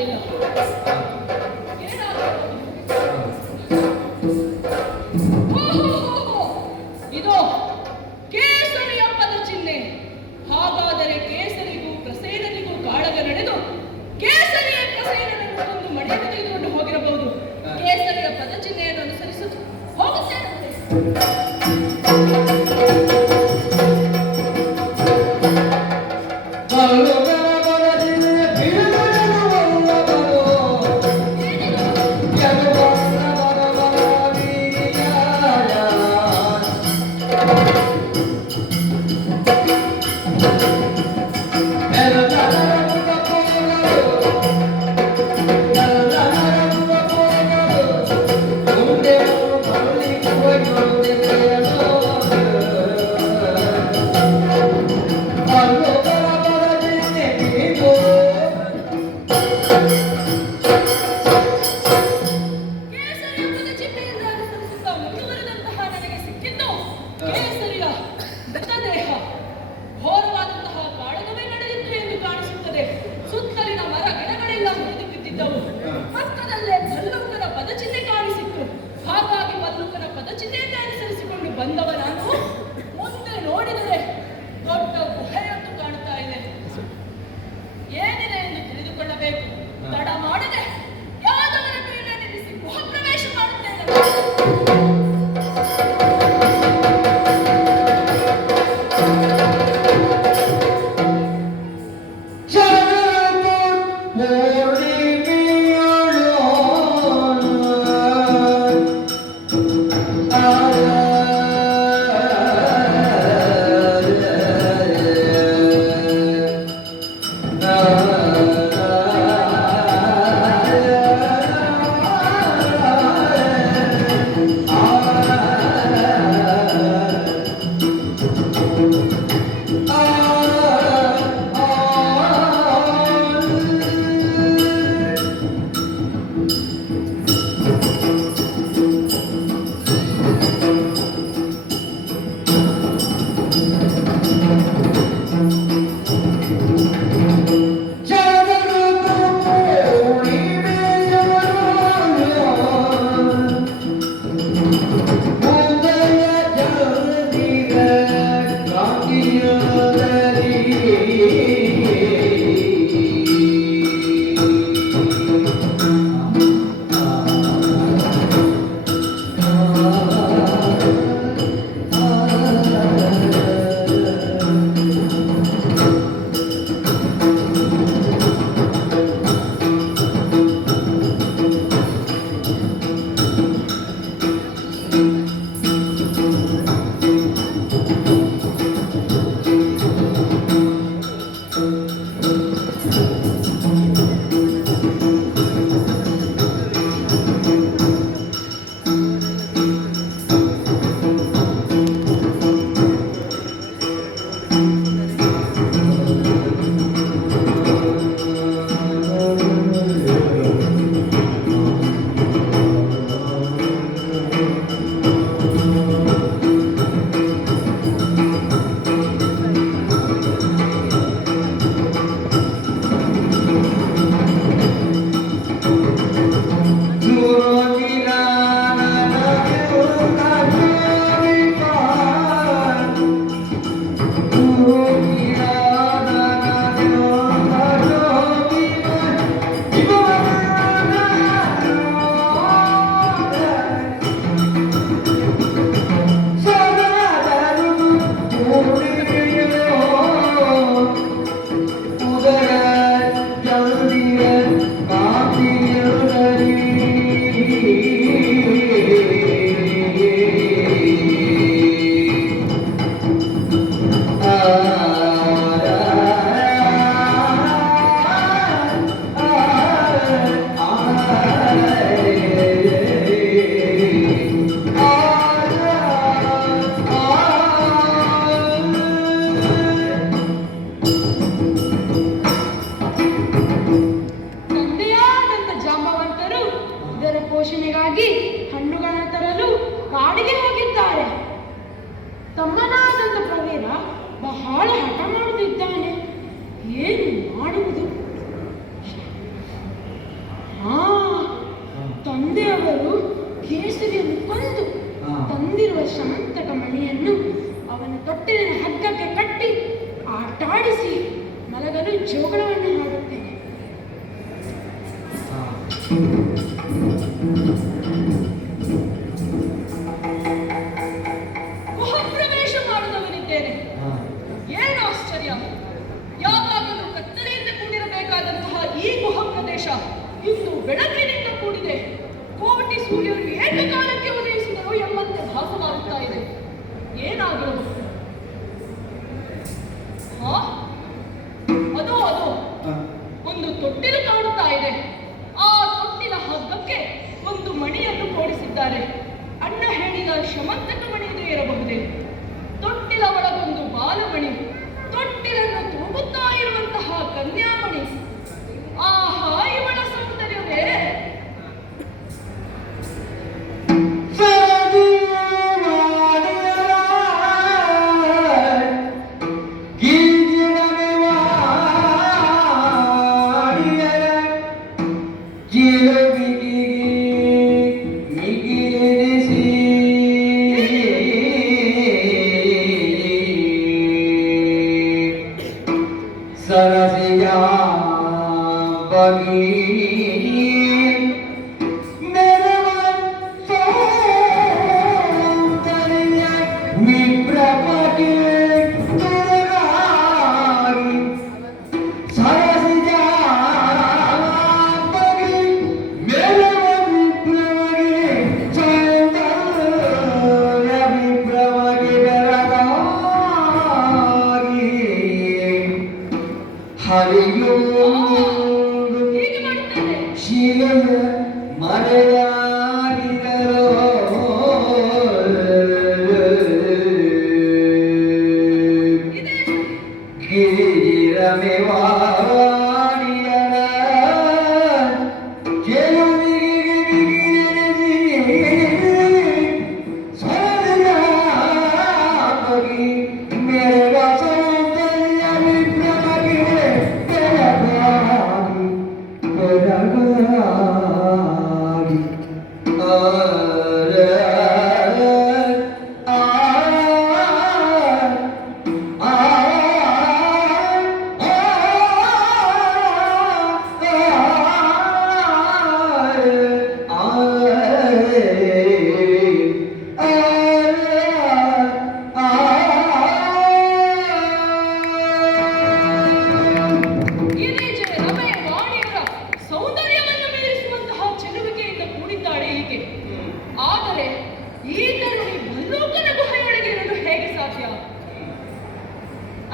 ಇಲ್ಲ. ಇದು ಕೇಸರಿಯ ಪದ ಚಿಹ್ನೆ. ಹಾಗಾದರೆ ಕೇಸರಿಗೂ ಪ್ರಸೇನನಿಗೂ ಕಾಳಗ ನಡೆದು ಕೇಸರಿಯ ಪ್ರಸೇನನನ್ನು ಕೊಂದು ಮನೆಯನ್ನು ತೆಗೆದುಕೊಂಡು ಹೋಗಿರಬಹುದು. ಕೇಸರಿಯ ಪದ ಚಿಹ್ನೆಯನ್ನು ಅನುಸರಿಸುವುದು ಹೋಗುತ್ತೇನೆ. ಪಕ್ಕದಲ್ಲೇ ಭಲ್ಲುಕನ ಪದಚಿಹ್ನೆ ಕಾಣಿಸಿತ್ತು. ಹಾಗಾಗಿ ಭಲ್ಲುಕನ ಪದಚಿಹ್ನೆಯನ್ನು ಅನುಸರಿಸಿಕೊಂಡು ಬಂದವ ನಾನು. ಮುಂದೆ ನೋಡಿದರೆ ದೊಡ್ಡ ಗುಹೆಯೊಂದು ಕಾಣ್ತಾ ಇದೆ. ಏನಿದೆ ಎಂದು ತಿಳಿದುಕೊಳ್ಳಬೇಕು. ತಡ ಮಾಡದೆ ಯಾದವರ ಮೇಲೆ ನಿಲ್ಲಿಸಿ ಗುಹ ಪ್ರವೇಶ ಮಾಡುತ್ತೇನೆ. ದಾನವರು ಕೇಸರಿಯನ್ನು ಕೊಂದು ತಂದಿರುವ ಶಮಂತಕ ಮಣಿಯನ್ನು ಅವನ ತೊಟ್ಟಿಲಿನ ಹಗ್ಗಕ್ಕೆ ಕಟ್ಟಿ ಆಟಾಡಿಸಿ ಮಲಗಲು ಜೋಗಳವನ್ನು ಹಾಡುತ್ತೇನೆ. ಗೃಹಪ್ರವೇಶ ಮಾಡದವನಿದ್ದೇನೆ. ಏನು ಆಶ್ಚರ್ಯ! ಯಾವಾಗಲೂ ಕತ್ತಲೆಯಿಂದ ಕೂಡಿರಬೇಕಾದಂತಹ ಈ ಗುಹ ಪ್ರದೇಶ ಇಂದು ಬೆಳಕಿನಿಂದ ಕೂಡಿದೆ. ಕೋಟಿ ಸೂರ್ಯರು ಏಕಕಾಲಕ್ಕೆ ಉದಯಿಸಿದರು ಎಂಬಂತೆ ಭಾಸವಾಗುತ್ತಾ ಇದೆ. ಏನಾಗಿರಬಹುದು? ಅದೋ ಅದೋ ಒಂದು ತೊಟ್ಟಿಲು ಕಾಣುತ್ತಾ ಇದೆ. ಆ ತೊಟ್ಟಿಲ ಹಗ್ಗಕ್ಕೆ ಒಂದು ಮಣಿಯನ್ನು ಕೂಡಿಸಿದ್ದಾರೆ. ಅಣ್ಣ ಹೇಳಿದ ಶಮಂತಕ ಮಣಿ ಇದು ಇರಬಹುದೇ? ತೊಟ್ಟಿಲ ಒಳಗೊಂದು ಬಾಲಮಣಿ, ತೊಟ್ಟಿಲನ್ನು ತೂಗುತ್ತಾ ಇರುವಂತಹ ಕನ್ಯಾಮಣಿ. ಆಹಾ, ಇವಳ ಸೌಂದರ್ಯವೇ!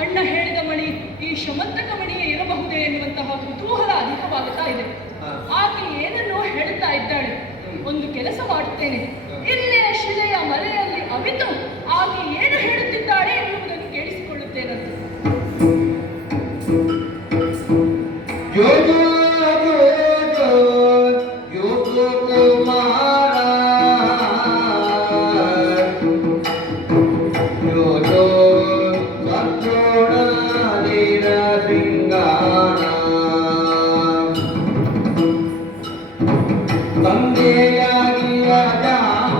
ಅಣ್ಣ ಹೇಳಿದ ಮಣಿ ಈ ಶಮಂತಕ ಮಣಿಯೇ ಇರಬಹುದೇ ಎನ್ನುವಂತಹ ಕುತೂಹಲ ಅಧಿಕವಾಗುತ್ತಾ ಇದೆ. ಆಕೆ ಏನನ್ನೋ ಹೇಳುತ್ತಾ ಇದ್ದಾಳೆ. ಒಂದು ಕೆಲಸ ಮಾಡುತ್ತೇನೆ, ಇಲ್ಲಿಯ ಶಿಲೆಯ ಮರೆಯಲ್ಲಿ ಅವಿತು ಆಕೆ ಏನು ಹೇಳುತ್ತಿದ್ದಾಳೆ ಎನ್ನುವುದನ್ನು ಕೇಳಿಸಿಕೊಳ್ಳುತ್ತೇನಂತೆ. ತಂದೆಯಾಗಿ ರಾಜ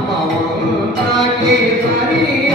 ಮಮತಾಗೆ ಸರಿಯ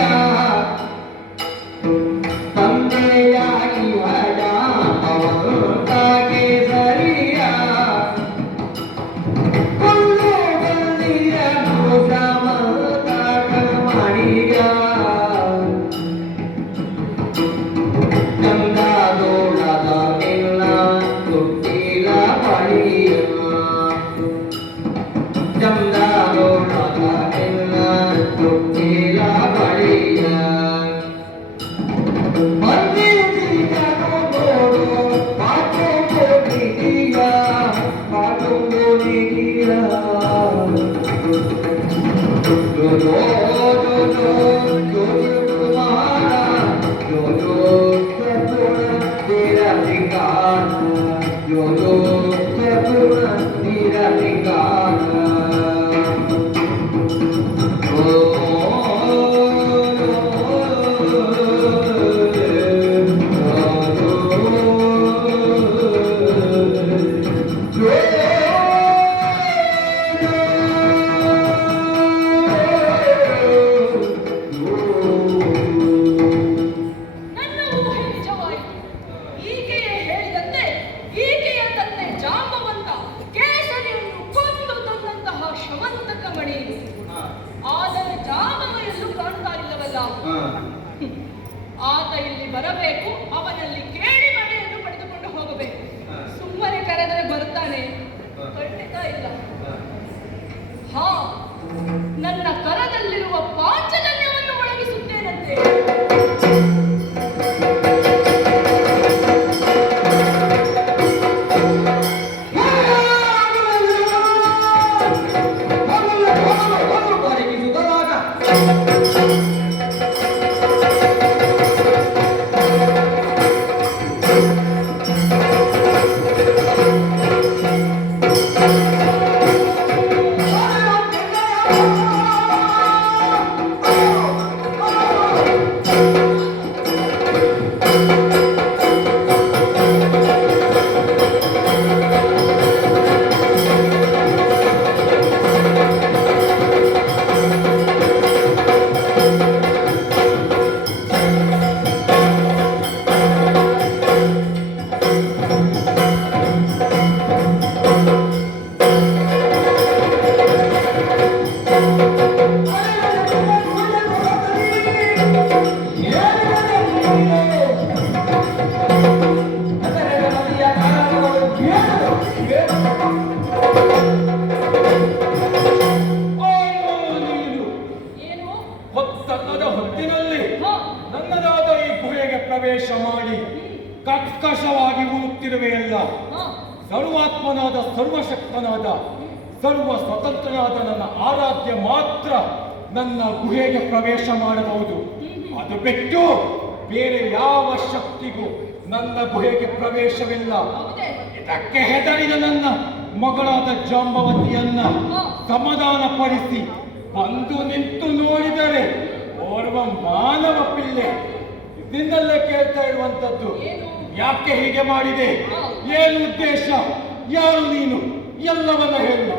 ಆತ ಇಲ್ಲಿ ಬರಬೇಕು, ಅವನಲ್ಲಿ ಕೇಳಿ ಮನೆಯನ್ನು ಪಡೆದುಕೊಂಡು ಹೋಗಬೇಕು. ಸುಮ್ಮನೆ ಕರೆದರೆ ಬರ್ತಾನೆ? ಖಂಡಿತ ಇಲ್ಲ. ಹಾ, ನನ್ನ ಕರದಲ್ಲಿರುವ ಪಾಂಚಜನ್ಯವನ್ನು ಒಳಗಿಸುತ್ತೇನಂತೆ. ಪ್ರವೇಶ ಮಾಡಿ ಕರ್ಕಶವಾಗಿ ಉಳುತ್ತಿರುವೆಯಲ್ಲ. ಸರ್ವಾತ್ಮನಾದ, ಸರ್ವಶಕ್ತನಾದ, ಸರ್ವ ಸ್ವತಂತ್ರನಾದ ನನ್ನ ಆರಾಧ್ಯ ಮಾತ್ರ ನನ್ನ ಗುಹೆಗೆ ಪ್ರವೇಶ ಮಾಡಬಹುದು. ಅದು ಬಿಟ್ಟು ಬೇರೆ ಯಾವ ಶಕ್ತಿಗೂ ನನ್ನ ಗುಹೆಗೆ ಪ್ರವೇಶವಿಲ್ಲ. ಇದಕ್ಕೆ ಹೆದರಿದ ನನ್ನ ಮಗಳಾದ ಜಾಂಬವತಿಯನ್ನ ಸಮಾಧಾನ ಪಡಿಸಿ ಬಂದು ನಿಂತು ನೋಡಿದರೆ ಓರ್ವ ಮಾನವ ಪಿಲ್ಲೆ ನಿನ್ನಲ್ಲೇ ಕೇಳ್ತಾ ಇರುವಂತದ್ದು, ಯಾಕೆ ಹೀಗೆ ಮಾಡಿದೆ, ಏನು ಉದ್ದೇಶ, ಯಾರು ನೀನು, ಎಲ್ಲವನ್ನ ಹೇಳು.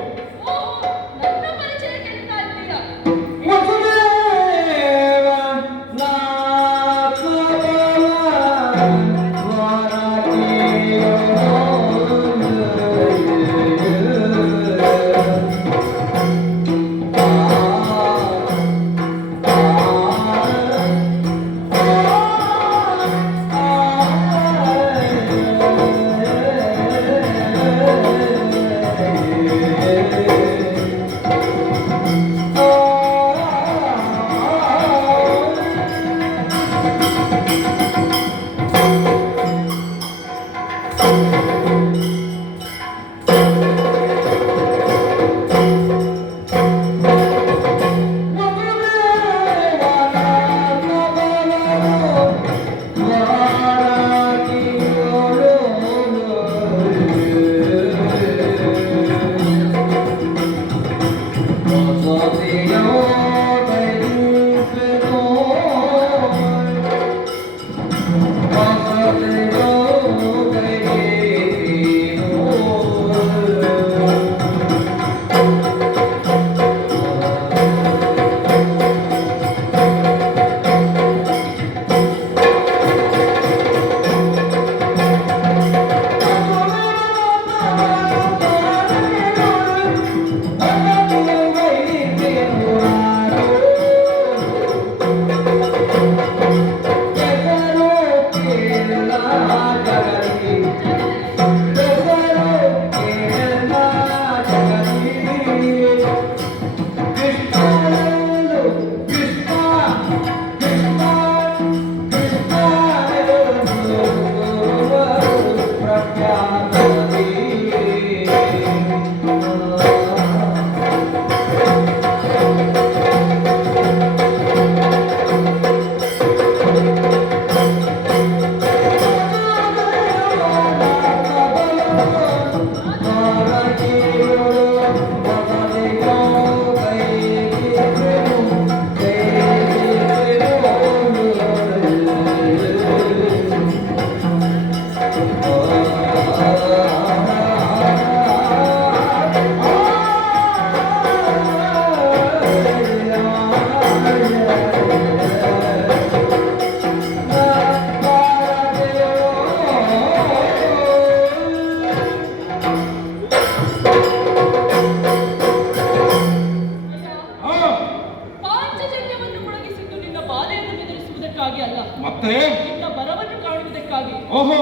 ಮಾಡುವುದಕ್ಕಾಗಿ ಅಲ್ಲ, ಮತ್ತೆ ನಿನ್ನ ಬರವನ್ನು ಕಾಣುವುದಕ್ಕಾಗಿ. ಓಹೋ,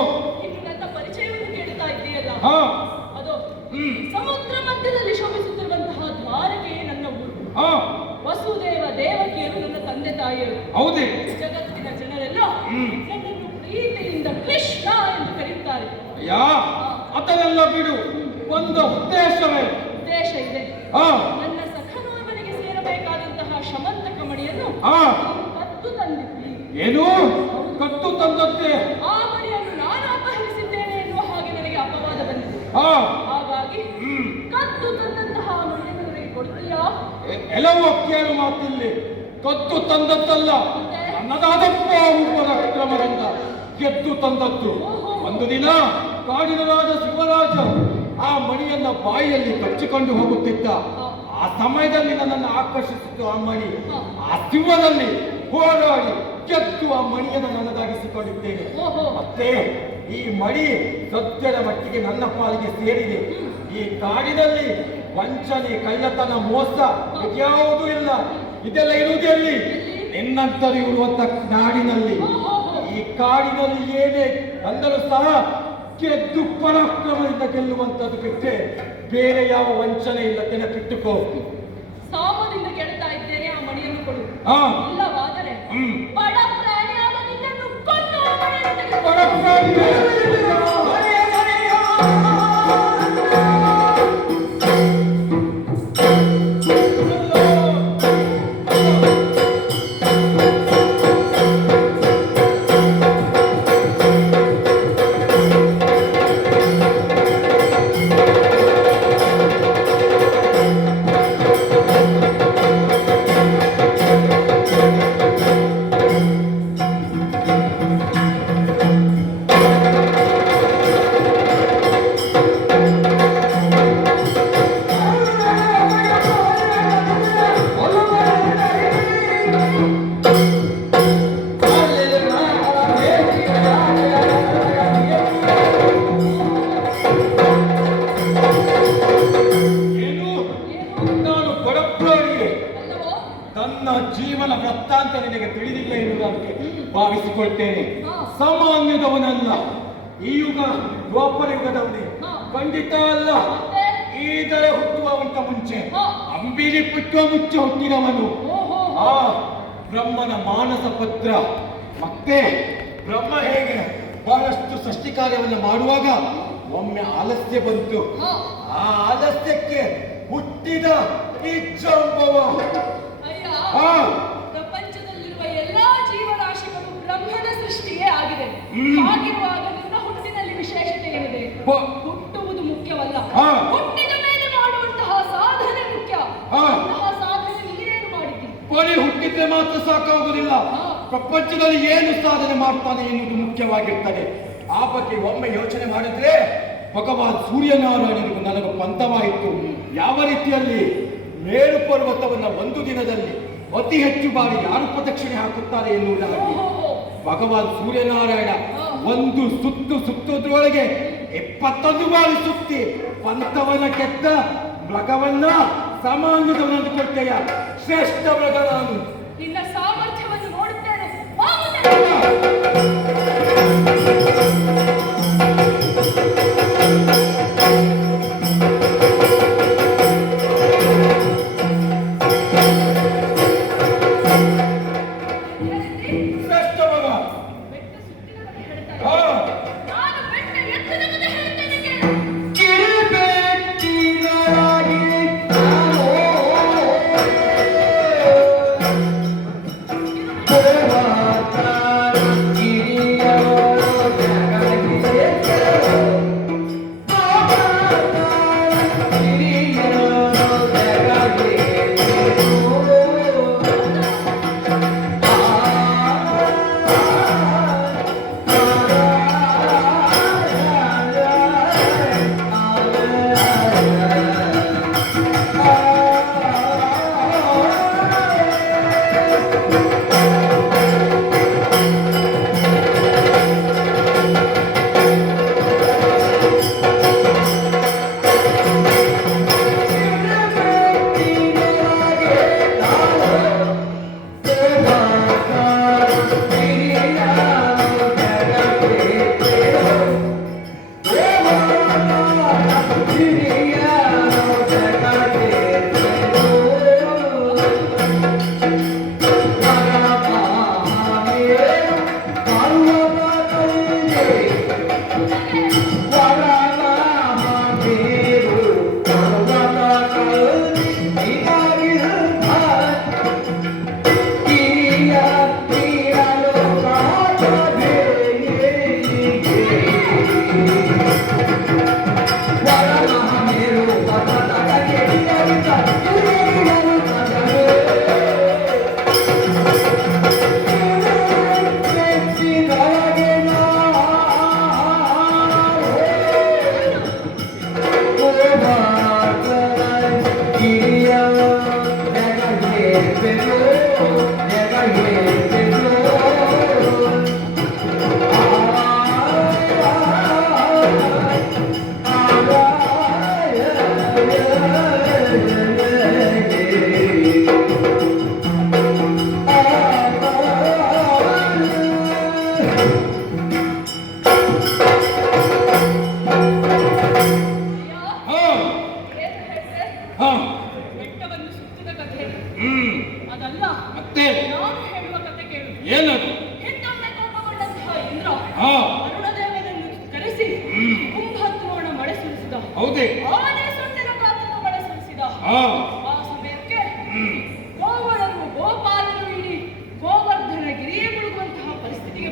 ಇನ್ನು ನನ್ನ ಪರಿಚಯವನ್ನು ಕೇಳ್ತಾ ಇದ್ದೀಯಲ್ಲ, ಹಾ, ಅದು ಸಮುದ್ರ ಮಧ್ಯದಲ್ಲಿ ಶೋಭಿಸುತ್ತಿರುವಂತಹ ದ್ವಾರಕೆಯೇ ನನ್ನ ಊರು. ಹಾ, ವಸುದೇವ ದೇವಕಿಯರು ನನ್ನ ತಂದೆ ತಾಯಿಯರು. ಹೌದೇ? ಜಗತ್ತಿನ ಜನರೆಲ್ಲ ನನ್ನನ್ನು ಪ್ರೀತಿಯಿಂದ ಕೃಷ್ಣ ಎಂದು ಕರೆಯುತ್ತಾರೆ. ಯಾ, ಅದನ್ನೆಲ್ಲ ಬಿಡು. ಒಂದು ಉದ್ದೇಶವೇ. ಉದ್ದೇಶ ಇದೆ. ಹಾ, ನನ್ನ ಸಖನೋರ್ವನಿಗೆ ಸೇರಬೇಕಾದಂತಹ ಶಮಂತಕ ಮಣಿಯನ್ನು ಹಾ, ಕದ್ದು ತಂದಿದ್ದಿ. ಏನು ಕಟ್ಟು ತಂದದ್ದೇ? ಆ ಮಣಿಯನ್ನು ನಾನು ಅಪಹರಿಸಿದ್ದೇನೆ ಎನ್ನುವ ಹಾಗೆ ನನಗೆ ಅಪವಾದ ಬಂದಿದೆ. ಹಾ, ಹಾಗಾಗಿ ಕದ್ದು ತಂದಂತಹ ಮಣಿಯನ್ನು ನನಗೆ ಕೊಡ್ತೀಯಾ? ಎಲ್ಲವೂ ಕೇಳು ಮಾತಿಲ್ಲಿ. ಕದ್ದು ತಂದದ್ದಲ್ಲ, ನನ್ನದಾದಪ್ಪ ಒಬ್ಬರ ಅಕ್ರಮದಿಂದ ಗೆದ್ದು ತಂದದ್ದು. ಒಂದು ದಿನ ಕಾಡಿನ ರಾಜ ಶಿವರಾಜ ಆ ಮಣಿಯನ್ನ ಬಾಯಿಯಲ್ಲಿ ಕಚ್ಚಿಕೊಂಡು ಹೋಗುತ್ತಿದ್ದ. ಆ ಸಮಯದಲ್ಲಿ ನನ್ನನ್ನು ಆಕರ್ಷಿಸಿತು ಆ ಮಣಿ. ಆ ಶಿವನಲ್ಲಿ ಹೋರಾಡಿ ಗೆದ್ದು ಆ ಮಣಿಯನ್ನು ನನ್ನದಾಗಿಸಿಕೊಂಡಿದ್ದೇನೆ. ಮತ್ತೆ ಈ ಮಣಿ ಸತ್ಯದ ಮಟ್ಟಿಗೆ ನನ್ನ ಪಾಲಿಗೆ ಸೇರಿದೆ. ಈ ಕಾಡಿನಲ್ಲಿ ವಂಚನೆ, ಕಳ್ಳತನ, ಮೋಸ ಯಾವುದೂ ಇಲ್ಲ. ಇದೆಲ್ಲ ಇರುವುದೆಲ್ಲಿ? ನಿನ್ನಂತರೂ ಇರುವಂತ ನಾಡಿನಲ್ಲಿ. ಈ ಕಾಡಿನಲ್ಲಿ ಏನೇ ಅಂದರೂ ಸಹ ಗೆದ್ದು ಪರಾಕ್ರಮದಿಂದ ಗೆಲ್ಲುವಂತದ್ದು ಬಿಟ್ಟರೆ ಬೇರೆ ಯಾವ ವಂಚನೆ ಇಲ್ಲ. ನೆನಪಿಟ್ಟುಕೋ. ಸಾಮದಿಂದ ಗೆಳ್ತಾ ಇದ್ದೇನೆ, ಆ ಮಣಿಯನ್ನು ಕೊಡು. ಹಾ, ಇಲ್ಲವಾದರೆ ಬಡ ಪ್ರಾಣಿಯಾದ ನಿನ್ನನ್ನು ಕೊಂದು ಆ ಮಣಿಯನ್ನು ತೆಗೆದು ಬಡ ಪ್ರಾಣಿ. ನನ್ನ ಜೀವನ ವೃತ್ತಾಂತ ನಿನಗೆ ತಿಳಿದಿಲ್ಲ ಎನ್ನುವುದಕ್ಕೆ ಭಾವಿಸಿಕೊಳ್ತೇನೆ. ಸಾಮಾನ್ಯದವನಲ್ಲ. ಈ ಯುಗ ದ್ವಾಪರ ಯುಗದವನೇ ಖಂಡಿತ ಅಲ್ಲ. ಈದರ ಹುಟ್ಟುವಂತ ಮುಂಚೆ, ಅಂಬಿಲಿ ಪುಟ್ಟುವ ಮುಂಚೆ ಹುಟ್ಟಿದವನು. ಆ ಬ್ರಹ್ಮನ ಮಾನಸ ಪತ್ರ. ಮತ್ತೆ ಬ್ರಹ್ಮ ಹೇಗೆ ಬಹಳಷ್ಟು ಸೃಷ್ಟಿ ಕಾರ್ಯವನ್ನು ಮಾಡುವಾಗ ಒಮ್ಮೆ ಆಲಸ್ಯ ಬಂತು. ಆ ಆಲಸ್ಯಕ್ಕೆ ಹುಟ್ಟಿದ ಈ ಜಾಂಬವ. ಪ್ರಪಂಚದಲ್ಲಿರುವ ಎಲ್ಲಾ ಜೀವರಾಶಿಗಳು ಬ್ರಹ್ಮನ ಸೃಷ್ಟಿಯೇ ಆಗಿದೆ. ಹಾಗಿರುವಾಗ ನಿನ್ನ ಹುಟ್ಟಿನಲ್ಲಿ ವಿಶೇಷತೆ ಏನಿದೆ? ಹುಟ್ಟುವುದು ಮುಖ್ಯವಲ್ಲ, ಹುಟ್ಟಿದ ಮೇಲೆ ಮಾಡುವಂತಹ ಸಾಧನೆ ಮುಖ್ಯ. ಅಂತಹ ಸಾಧನೆ ನೀನೇನು ಮಾಡಿದ್ದೀನಿ? ಬರೀ ಹುಟ್ಟಿದ್ರೆ ಮಾತ್ರ ಸಾಕಾಗುವುದಿಲ್ಲ. ಪ್ರಪಂಚದಲ್ಲಿ ಏನು ಸಾಧನೆ ಮಾಡ್ತಾನೆ ಎನ್ನುವುದು ಮುಖ್ಯವಾಗಿರ್ತದೆ. ಆ ಬಗ್ಗೆ ಒಮ್ಮೆ ಯೋಚನೆ ಮಾಡಿದ್ರೆ ಭಗವಾನ್ ಸೂರ್ಯನಾರಾಯಣನಿಗೂ ನನಗೆ ಪಂಥವಾಯಿತು. ಯಾವ ರೀತಿಯಲ್ಲಿ ಮೇರು ಪರ್ವತವನ್ನ ಒಂದು ದಿನದಲ್ಲಿ ಅತಿ ಹೆಚ್ಚು ಬಾರಿ ಯಾರು ಪ್ರದಕ್ಷಿಣೆ ಹಾಕುತ್ತಾರೆ ಎನ್ನುವುದಾಗಿ ಭಗವಾನ್ ಸೂರ್ಯನಾರಾಯಣ ಒಂದು ಸುತ್ತುವುದರೊಳಗೆ 71 ಬಾರಿ ಸುತ್ತಿ ಪಂಥವನ್ನ ಗೆದ್ದ ಮೃಗವನ್ನ ಸಾಮಾನ್ಯದವನನ್ನು ಕೊಟ್ಟೆಯ ಶ್ರೇಷ್ಠ ಮೃಗ ನಾನು. ನಿನ್ನ ಸಾಮರ್ಥ್ಯವನ್ನು ನೋಡುತ್ತೇನೆ.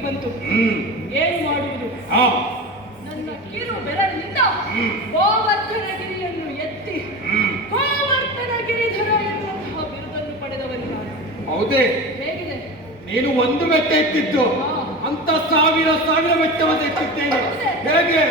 ಬಂತು. ಏನು ಮಾಡುವುದು? ಹಾ ನನ್ನ ಕಿರು ಬೆರಳಿನಿಂದ ಗೋವರ್ಧನಗಿರಿಯನ್ನು ಎತ್ತಿ ಗೋವರ್ಧನ ಗಿರಿಧರ ಎನ್ನುವಂತಹ ಬಿರುದನ್ನು ಪಡೆದವನು ನಾನು. ಹೌದೇ? ಹೇಗಿದೆ? ನೀನು ಒಂದು ಬೆಟ್ಟ ಎತ್ತಿದ್ದು ಅಂತ ಸಾವಿರ ಸಾವಿರ ಬೆಟ್ಟವನ್ನು ಎತ್ತಿದ್ದೇನೆ. ಹೇಗೆ?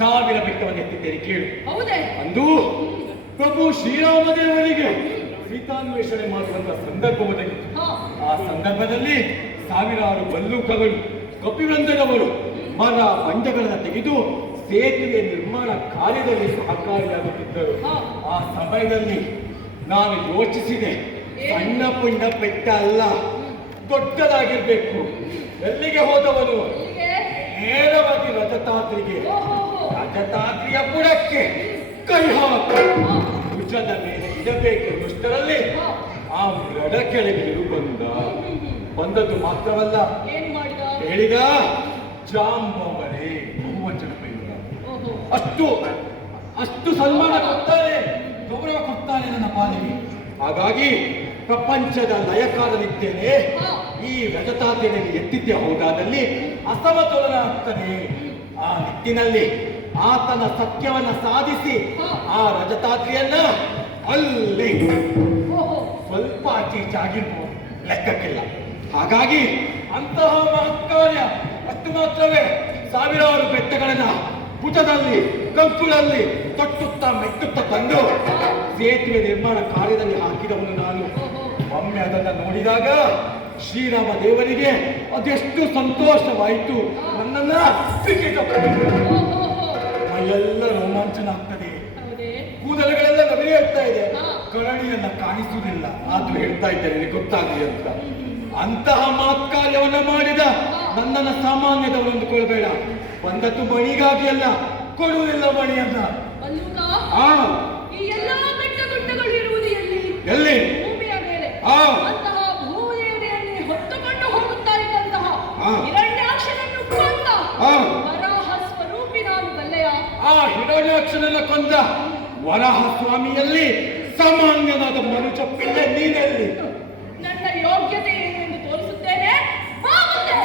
ಸಾವಿರ ಬೆಟ್ಟವನ್ನು ಎತ್ತಿದ್ದೇನೆ ಕೇಳು. ಅಂದು ಪ್ರಭು ಶ್ರೀರಾಮದೇವರಿಗೆ ಸೀತಾನ್ವೇಷಣೆ ಮಾಡುವಂತಹ ಸಂದರ್ಭ ಒದಗಿತ್ತು. ಆ ಸಂದರ್ಭದಲ್ಲಿ ಸಾವಿರಾರು ಬಲ್ಲೂಕಗಳು ಕಪಿವೃಂದದವರು ಮರ ಬಂಡೆಗಳನ್ನು ತೆಗೆದು ಸೇತುವೆ ನಿರ್ಮಾಣ ಕಾರ್ಯದಲ್ಲಿ ಸಹಕಾರಿಯಾಗುತ್ತಿದ್ದರು. ಆ ಸಮಯದಲ್ಲಿ ನಾನು ಯೋಚಿಸಿದೆ, ಸಣ್ಣ ಪುಂಡ ಬೆಟ್ಟ ಅಲ್ಲ, ದೊಡ್ಡದಾಗಿರ್ಬೇಕು. ಎಲ್ಲಿಗೆ ಹೋದವನು? ನೇರವಾಗಿ ರಜತಾದ್ರಿಗೆ. ರಜತಾದ್ರಿಯ ಬುಡಕ್ಕೆ ಕೈ ಹಾಕಿ ಭುಜದ ಮೇಲೆ ಇಡಬೇಕೆನ್ನುಷ್ಟರಲ್ಲಿ ಆ ಮೃಡ ಕೆಳಗಿರು ಬಂದದ್ದು ಮಾತ್ರವಲ್ಲ, ಹೇಳಿದ ಜಾಂಬವರೇ ಬಹುವಚನ ಪ್ರಯೋಗ. ಅಷ್ಟು ಸನ್ಮಾನ ಕೊಡ್ತಾರೆ, ಗೌರವ ಕೊಡ್ತಾನೆ ನನ್ನ ಪಾಲಿಗೆ. ಹಾಗಾಗಿ ಪ್ರಪಂಚದ ಲಯಕಾರನಿದ್ದೇನೆ. ಈ ರಜತಾದ್ರಿಯಲ್ಲಿ ಎತ್ತಿದ್ದೆ ಹೋದಾದಲ್ಲಿ ಅಸಮತೋಲನ ಆಗ್ತದೆ. ಆ ನಿಟ್ಟಿನಲ್ಲಿ ಆತನ ಸತ್ಯವನ್ನ ಸಾಧಿಸಿ ಆ ರಜತಾದ್ರಿಯನ್ನ ಅಲ್ಲಿ ಸ್ವಲ್ಪ ಆಚೀಚಾಗಿರ್ಬೋದು, ಲೆಕ್ಕಕ್ಕಿಲ್ಲ. ಹಾಗಾಗಿ ಅಂತಹ ಮಹತ್ಕಾರ್ಯ ಅಷ್ಟು ಮಾತ್ರವೇ ಸಾವಿರಾರು ಬೆಟ್ಟಗಳನ್ನ ಭುಜದಲ್ಲಿ ಕಂಕುಳಲ್ಲಿ ತೊಟ್ಟುತ್ತಾ ಮೆಟ್ಟುತ್ತಾ ತಂದು ಸೇತುವೆ ನಿರ್ಮಾಣ ಕಾರ್ಯದಲ್ಲಿ ಹಾಕಿದವನು ನಾನು. ಒಮ್ಮೆ ಅದನ್ನು ನೋಡಿದಾಗ ಶ್ರೀರಾಮ ದೇವರಿಗೆ ಅದೆಷ್ಟು ಸಂತೋಷವಾಯಿತು. ನನ್ನನ್ನ ಮೈಯೆಲ್ಲ ರೋಮಾಂಚನ ಆಗ್ತದೆ, ಕೂದಲುಗಳೆಲ್ಲ ನವಿರಿ ಆಗ್ತಾ ಇದೆ, ಕರಣಿಯನ್ನ ಕಾಣಿಸುವುದಿಲ್ಲ. ಆದ್ರೂ ಹೇಳ್ತಾ ಇದ್ದೇನೆ ಗೊತ್ತಾಗಲಿ ಅಂತ. ಅಂತಹ ಮಹತ್ಕಾರ್ಯವನ್ನ ಮಾಡಿದ ನನ್ನನ್ನು ಸಾಮಾನ್ಯದವರು ಅಂದುಕೊಳ್ಬೇಡ. ಬಂದದ್ದು ಮಣಿಗಾಗಿ ಅಲ್ಲ, ಕೊಡುವುದಿಲ್ಲ ಮಣಿ ಅಂತ. ಮಲ್ಲುಕ, ಆ ಈ ಎಲ್ಲಾ ಬೆಟ್ಟ ಗುಡ್ಡಗಳು ಇರುವುದು ಎಲ್ಲಿ? ಎಲ್ಲಿ? ಭೂಮಿಯ ಮೇಲೆ. ಆ ಅಂತಹ ಭೂದೇವಿಯಲ್ಲಿ ಹೊತ್ತುಕೊಂಡು ಹೋಗುತ್ತಾ ಇದ್ದಂತಹ ಆ. ಹಿರಣ್ಯಾಕ್ಷನನ್ನು ಕೊಂದ ಆ. ವರಾಹ ಸ್ವರೂಪಿ ನಾನು ಬಲ್ಲೆಯ? ಆ ಹಿರಣ್ಯಾಕ್ಷನನ್ನ ಕೊಂದ ವರಾಹ ಸ್ವಾಮಿಯಲ್ಲಿ ಸಾಮಾನ್ಯನಾದ ಮನುಜ ಪಿಳ್ಳೆ ನೀನೆಲ್ಲಿ? ನನ್ನ ಯೋಗ್ಯತೆ ಏನು ಎಂದು ತೋರಿಸುತ್ತೇನೆ. ಬಾ ಮುಂದೆ.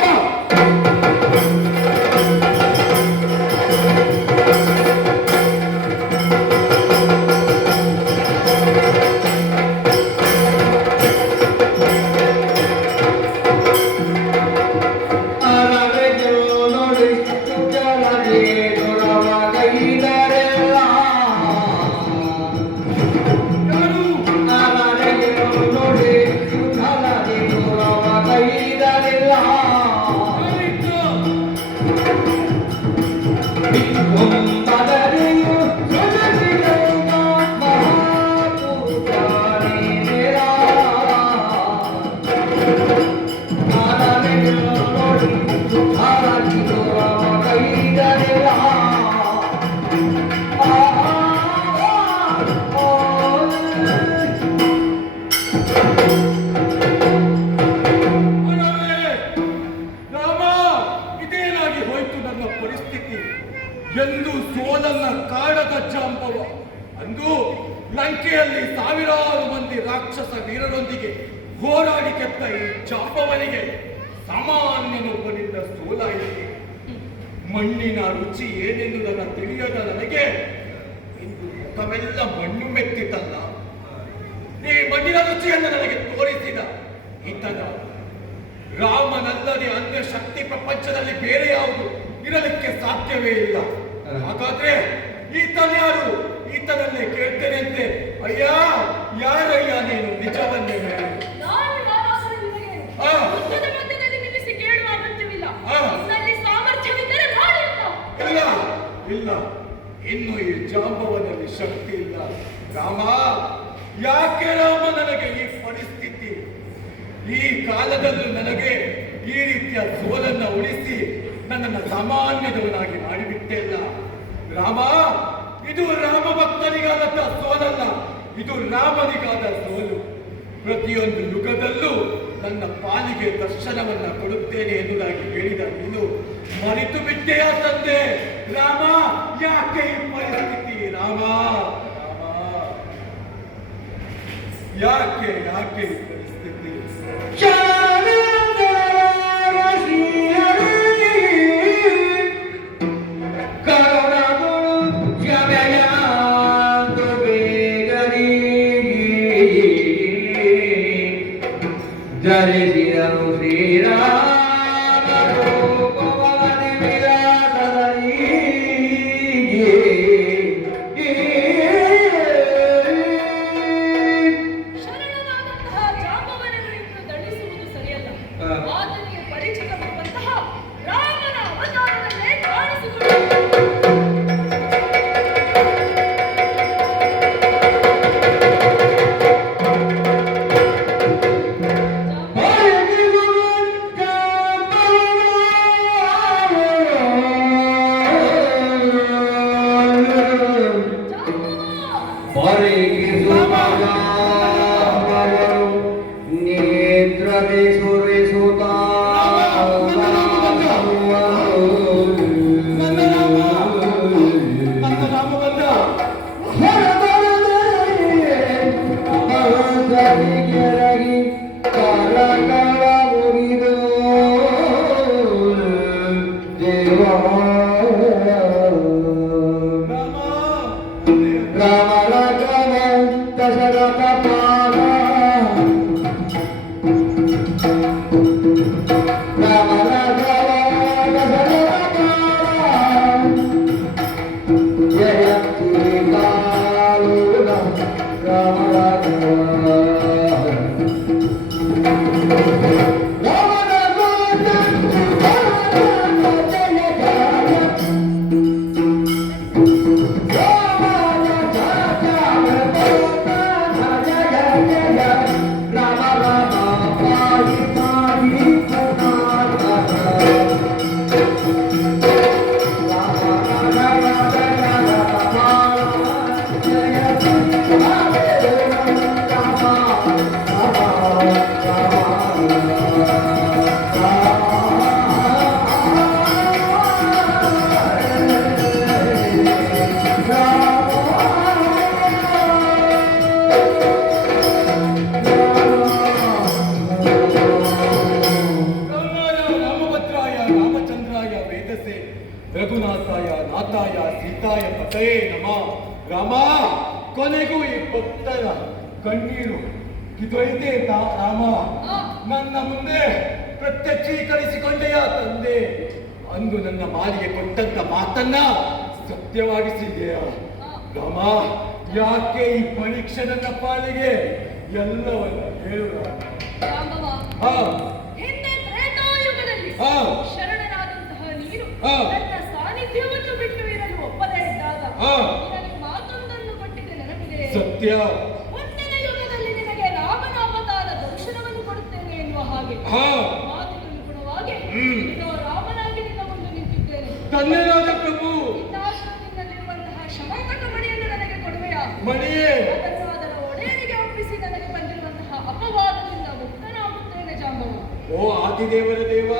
ಎಂದು ಸೋಲನ್ನ ಕಾಡದ ಜಾಂಬವ ಅಂದು ಲಂಕೆಯಲ್ಲಿ ಸಾವಿರಾರು ಮಂದಿ ರಾಕ್ಷಸ ವೀರರೊಂದಿಗೆ ಹೋರಾಡಿ ಕೆತ್ತ ಈ ಜಾಂಬವನಿಗೆ ಸಾಮಾನ್ಯನೊಬ್ಬನಿಂದ ಸೋಲಾಯಿತು. ಮಣ್ಣಿನ ರುಚಿ ಏನೆಂಬುದನ್ನು ತಿಳಿಯದ ನನಗೆ ಇಂದು ಮುಖವೆಲ್ಲ ಮಣ್ಣು ಮೆತ್ತಿತಲ್ಲ. ಈ ಮಣ್ಣಿನ ರುಚಿಯನ್ನು ನನಗೆ ತೋರಿಸಿದ ಈತನ ರಾಮನಲ್ಲದೆ ಅನ್ಯ ಶಕ್ತಿ ಪ್ರಪಂಚದಲ್ಲಿ ಬೇರೆ ಯಾವುದು ಇರಲಿಕ್ಕೆ ಸಾಧ್ಯವೇ ಇಲ್ಲ. ಹಾಗಾದ್ರೆ ಈತನ್ಯಾರು? ಈತನಲ್ಲೇ ಕೇಳ್ತೇನೆ ಅಂತೆ. ಅಯ್ಯ, ಯಾರಯ್ಯ ನೀನು? ನಿಜವನ್ನೇ ಹೇಳು. ನಾನು ಯಾರಾದರೂ ನಿನಗೆ ಯುದ್ಧದ ಮಧ್ಯದಲ್ಲಿ ನಿಲ್ಲಿಸಿ ಕೇಳುವ ಅಗತ್ಯವಿಲ್ಲ. ನಿನ್ನಲ್ಲಿ ಸಾಮರ್ಥ್ಯವಿದ್ದರೆ ಮಾಡಿ ಅಂತ. ಇಲ್ಲ ಇಲ್ಲ, ಇನ್ನು ಈ ಜಾಂಬವನಲ್ಲಿ ಶಕ್ತಿ ಇಲ್ಲ. ರಾಮ, ಯಾಕೆ ರಾಮ ನನಗೆ ಈ ಪರಿಸ್ಥಿತಿ? ಈ ಕಾಲದಲ್ಲೂ ನನಗೆ ಈ ರೀತಿಯ ಸೋಲನ್ನ ಉಳಿಸಿ ನನ್ನನ್ನು ಸಾಮಾನ್ಯದವನಾಗಿ ಮಾಡಿಬಿಟ್ಟೆಲ್ಲ. ರಾಮ, ಇದು ರಾಮ ಭಕ್ತನಿಗಾದ ಸೋಲಲ್ಲ, ಇದು ರಾಮನಿಗಾದ ಸೋಲು. ಪ್ರತಿಯೊಂದು ಯುಗದಲ್ಲೂ ನನ್ನ ಪಾಲಿಗೆ ದರ್ಶನವನ್ನ ಕೊಡುತ್ತೇನೆ ಎನ್ನುವುದಾಗಿ ಹೇಳಿದ ನೀನು ಮರೆತು ಬಿಟ್ಟೆಯ ತಂದೆ? ರಾಮ, ಯಾಕೆ ಈ ಪರಿಸ್ಥಿತಿ? ರಾಮ ರಾಮ, ಯಾಕೆ ಯಾಕೆ ಈ ಪರಿಸ್ಥಿತಿ? Jai Shri Ram Shri Ram Bhagavane Viratari ಶರಣನಾದಂತಹ ಜಾಂಬವನನ್ನು ಇನ್ನು ದಂಡಿಸುವುದು ಸರಿಯಲ್ಲ. ಆತನಿಗೆ ಪರಿಚಿತವಿರುವಂತಹ ರಾಮನ ಅವತಾರದಲ್ಲೇ ಕಾಣಿಸಿಕೊಳ್ಳುವುದು. ರಘುನಾಥಾಯ ನಾಥಾಯ ಸೀತಾಯ ಪತಯೇ ನಮ. ರಾಮ, ಕೊನೆಗೂ ಈ ಭಕ್ತರ ಕಣ್ಣೀರು ಕಿದೊಯ್ದೆ ರಾಮ. ನನ್ನ ಮುಂದೆ ಪ್ರತ್ಯಕ್ಷೀಕರಿಸಿಕೊಂಡೆಯ ತಂದೆ. ಅಂದು ನನ್ನ ಮಾಲಿಗೆ ಕೊಟ್ಟಂತ ಮಾತನ್ನ ಸತ್ಯವಾಗಿಸಿದೆಯ ರಾಮ. ಯಾಕೆ ಈ ಪರೀಕ್ಷೆ ನನ್ನ ಪಾಲಿಗೆ ಎಲ್ಲವನ್ನ ಹೇಳು ರಾಮವ, ಹಾ ಹಿಂದೆ ತ್ರೇತಾಯುಗದಲ್ಲಿ ಹಾ ಶರಣರಾದಂತಹ ನೀನು ಹಾ. ನನ್ನ ಸಾನ್ನಿಧ್ಯವನ್ನು ಬಿಟ್ಟು ಇರಲು ಒಪ್ಪದೇ ಇದ್ದಾಗ ಹಾ. ನಿನಗೆ ಮಾತೊಂದನ್ನು ಕೊಟ್ಟಿದೆ ನೆನಪಿದೆ. ಸತ್ಯ. ಮುಂದಿನ ಯುಗದಲ್ಲಿ ನಿನಗೆ ರಾಮನ ಅವತಾರ ದರ್ಶನವನ್ನು ಕೊಡುತ್ತೇನೆ ಎನ್ನುವ ಹಾಗೆ ಹಾ. ಮಾತಿಗನುಗುಣವಾಗಿ ಹ್ಮ್. ನೀನು ರಾಮನಾಗಿ ನಿನ್ನ ಮುಂದೆ ನಿಂತಿದ್ದೇನೆ. ಧನ್ಯನಾದ ಪ್ರಭು. ನಿನ್ನಲ್ಲಿರುವಂತಹ ಶಮಂತಕ ಮಣಿಯನ್ನು ನನಗೆ ಕೊಡುವೆಯಾ? ಮಣಿಯೇ. ಅದನ್ನು ಅದರ ಒಡೆಯನಿಗೆ ಒಪ್ಪಿಸಿ ನನಗೆ ಬಂದಿರುವಂತಹ ಅಪವಾದದಿಂದ ಮುಕ್ತನಾಗುತ್ತೇನೆ ಜಾಂಬವ. ಓ ಆದಿದೇವರ ದೇವ.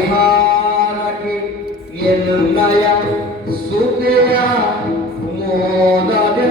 ಪರಿಹಾರಕ್ಕೆ ಎನ್ನಯ ಸುತೆಯ ಮೋದದ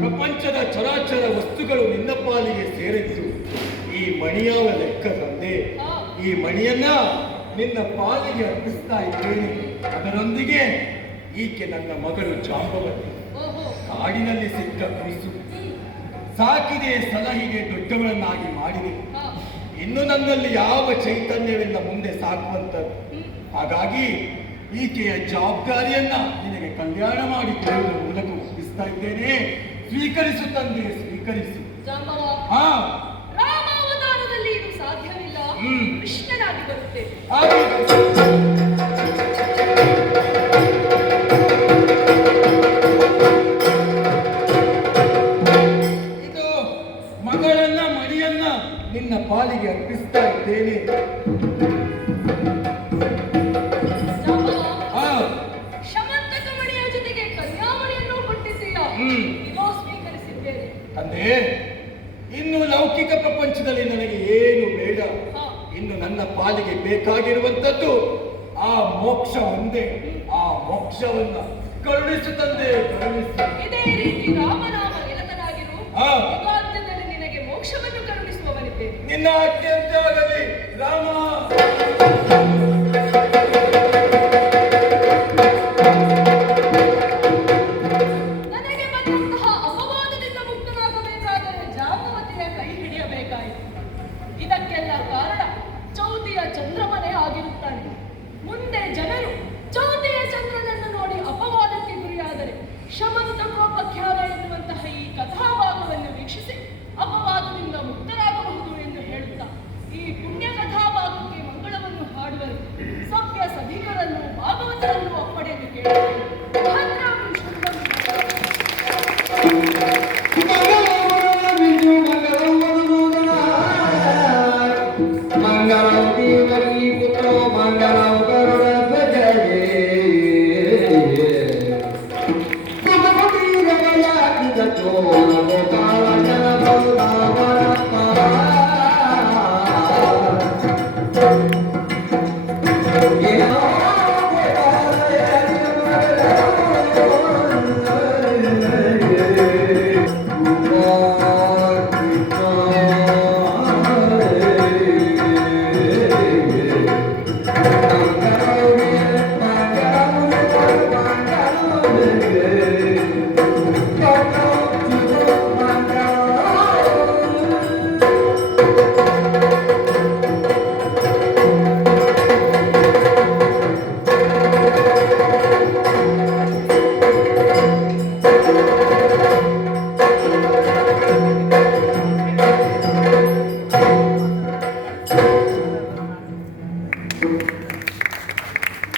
ಪ್ರಪಂಚದ ಚರಾಚರ ವಸ್ತುಗಳು ನಿನ್ನ ಪಾಲಿಗೆ ಸೇರಿದ್ದು ಈ ಮಣಿಯಾವ ಲೆಕ್ಕ ತಂದೆ. ಈ ಮಣಿಯನ್ನ ನಿನ್ನ ಪಾಲಿಗೆ ಅರ್ಪಿಸ್ತಾ ಇದ್ದೇನೆ. ಅದರೊಂದಿಗೆ ಈಕೆ ನನ್ನ ಮಗಳು ಜಾಂಬವತಿ. ಕಾಡಿನಲ್ಲಿ ಸಿಕ್ಕ ಕೂಸು, ಸಾಕಿದೆ ಸಲಹಿಗೆ ದೊಡ್ಡವಳನ್ನಾಗಿ ಮಾಡಿದೆ. ಇನ್ನು ನನ್ನಲ್ಲಿ ಯಾವ ಚೈತನ್ಯವಿಲ್ಲ ಮುಂದೆ ಸಾಕುವಂಥದ್ದು. ಹಾಗಾಗಿ ಈಕೆಯ ಜವಾಬ್ದಾರಿಯನ್ನ ನಿನಗೆ ಕಲ್ಯಾಣ ಮಾಡಿ ಕೊಡುವ ಮೂಲಕ ಒಪ್ಪಿಸ್ತಾ ಇದ್ದೇನೆ. ಸ್ವೀಕರಿಸು ತಂದೆ, ಸ್ವೀಕರಿಸು. ಜಾಂಬವ, ಹಾ, ರಾಮಾವತಾರದಲ್ಲಿ ಇದು ಸಾಧ್ಯವಿಲ್ಲ. ಕೃಷ್ಣನಾಗಿ ಬರುತ್ತೆ. ಇದು ಮಗಳನ್ನ ಮಣಿಯನ್ನ ನಿನ್ನ ಪಾಲಿಗೆ ಅರ್ಪಿಸ್ತಾ ಇದ್ದೇನೆ. ಶಮಂತಕ ಮಣಿಯ ಜೊತೆಗೆ ಕನ್ಯಾಮಣಿಯನ್ನು ಕೊಟ್ಟಿದ್ದೀಯಾ? ಇದೋ ಸ್ವೀಕರಿಸಿದ್ದೇನೆ. ತಂದೆ, ಇನ್ನು ಲೌಕಿಕ ಪ್ರಪಂಚದಲ್ಲಿ ನನಗೆ ಏನು ಬೇಡ. ಇನ್ನು ನನ್ನ ಪಾಲಿಗೆ ಬೇಕಾಗಿರುವಂತದ್ದು ಆ ಮೋಕ್ಷ ಒಂದೇ. ಆ ಮೋಕ್ಷವನ್ನ ಕರುಣಿಸು ತಂದೆ, ಕರುಣಿಸು. ಇದೇ ರೀತಿ ರಾಮನಾಮ ನಿರತನಾಗಿರು. ಯುಗಾಂತ್ಯದಲ್ಲಿ ನಿನಗೆ ಮೋಕ್ಷವನ್ನು ಕರುಣಿಸುವವನಿದ್ದೇನೆ. ನಿನ್ನ ಆಜ್ಞೆಯಂತೆ ಆಗಲಿ ರಾಮ. ನನಗೆ ಬಂದಂತಹ ಅಪವಾದದಿಂದ ಮುಕ್ತನಾಗಬೇಕಾದರೆ ಜಾಂಬವತಿಯ ಕೈ ಹಿಡಿಯಬೇಕಾಯಿತು. ಇದಕ್ಕೆಲ್ಲ ಕಾರಣ ಚೌತಿಯ ಚಂದ್ರಮನೆ ಆಗಿರುತ್ತಾನೆ. ಮುಂದೆ ಜನರು ಚೌತಿಯ ಚಂದ್ರನನ್ನು ನೋಡಿ ಅಪವಾದಕ್ಕೆ ಗುರಿಯಾದರೆ ಶಮಂತಕೋಪಖ್ಯಾನ ಎನ್ನುವಂತಹ ಈ ಕಥಾಭಾಗವನ್ನು ವೀಕ್ಷಿಸಿ ಅಪವಾದದಿಂದ ಮುಕ್ತರಾಗಬಹುದು ಎಂದು ಹೇಳುತ್ತಾ ಈ ಪುಣ್ಯ ಕಥಾಭಾಗಕ್ಕೆ ಮಂಗಳವನ್ನು ಹಾಡುವರು. ಸಭ್ಯ ಸಭಿಕರನ್ನು ಭಾಗವತರನ್ನು ಅಪ್ಪಡೆಯನ್ನು ಕೇಳುತ್ತಾರೆ. Yeah.